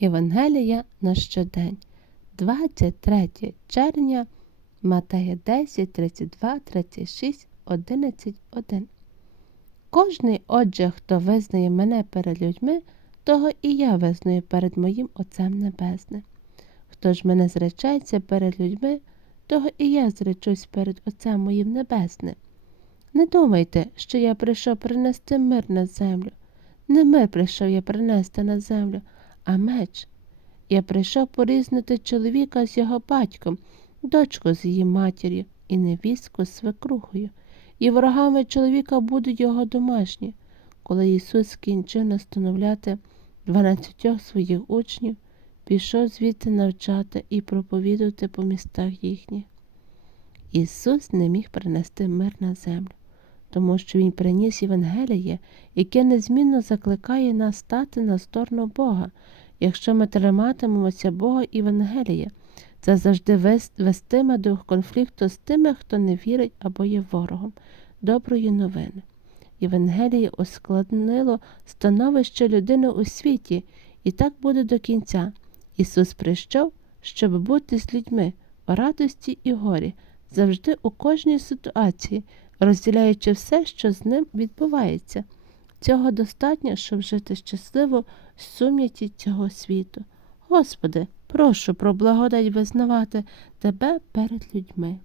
Євангелія на щодень, 23 червня, Матея 10, 32, 36, 11, 1. Кожний, отже, хто визнає мене перед людьми, того і я визнаю перед моїм Отцем Небесним. Хто ж мене зречеться перед людьми, того і я зречусь перед Отцем моїм Небесним. Не думайте, що я прийшов принести мир на землю. Не мир прийшов я принести на землю, а меч. Я прийшов порізнити чоловіка з його батьком, дочку з її матір'ю і невістку з свекрухою, і ворогами чоловіка будуть його домашні. Коли Ісус скінчив настановляти дванадцятьох своїх учнів, пішов звідти навчати і проповідувати по містах їхніх. Ісус не міг принести мир на землю, тому що Він приніс Євангеліє, яке незмінно закликає нас стати на сторону Бога, якщо ми триматимемося Бога і Євангелія. Це завжди вестиме до конфлікту з тими, хто не вірить або є ворогом доброї новини. Євангеліє ускладнило становище людини у світі, і так буде до кінця. Ісус прийшов, щоб бути з людьми у радості і горі, завжди у кожній ситуації, розділяючи все, що з ним відбувається. Цього достатньо, щоб жити щасливо в сум'яті цього світу. Господи, прошу про благодать визнавати Тебе перед людьми.